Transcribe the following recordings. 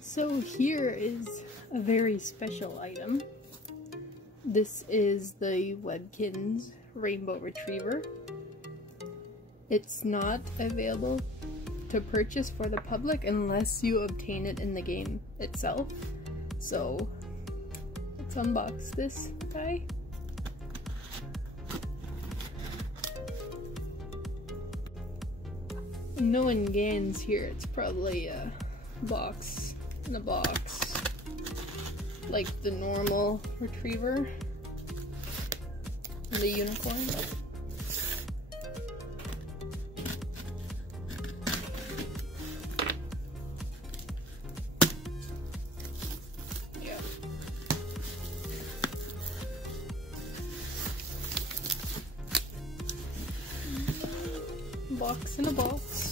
So here is a very special item. This is the Webkinz Rainbow Retriever. It's not available to purchase for the public unless you obtain it in the game itself. So let's unbox this guy. Knowing Ganz here, it's probably a box in a box, like the normal retriever and the unicorn. Yeah. Box in a box.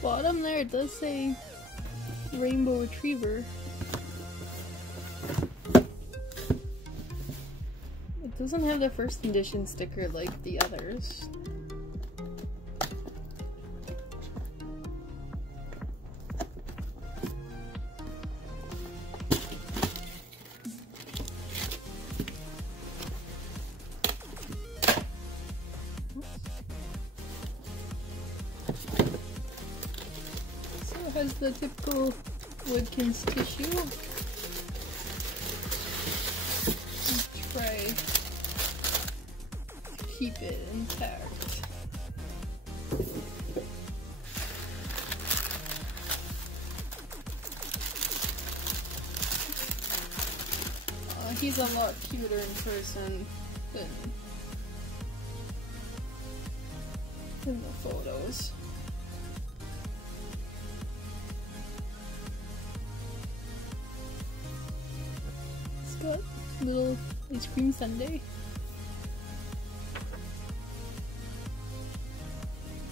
Bottom there it does say Rainbow Retriever. It doesn't have the first edition sticker like the others. Has the typical Webkinz tissue. Try to keep it intact. He's a lot cuter in person than in the photos. Got a little ice cream sundae.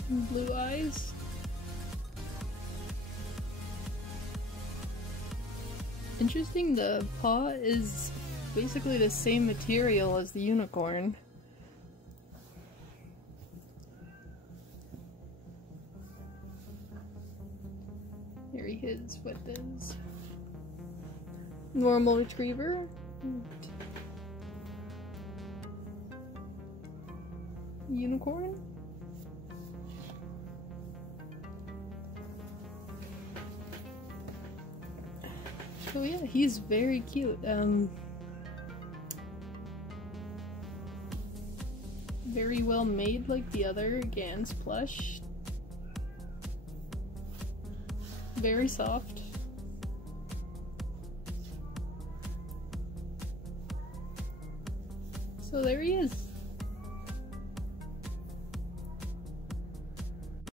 And blue eyes. Interesting, the paw is basically the same material as the unicorn. Here he is with his normal retriever. Unicorn. So yeah, he's very cute. Very well made like the other Ganz plush. Very soft. So there he is.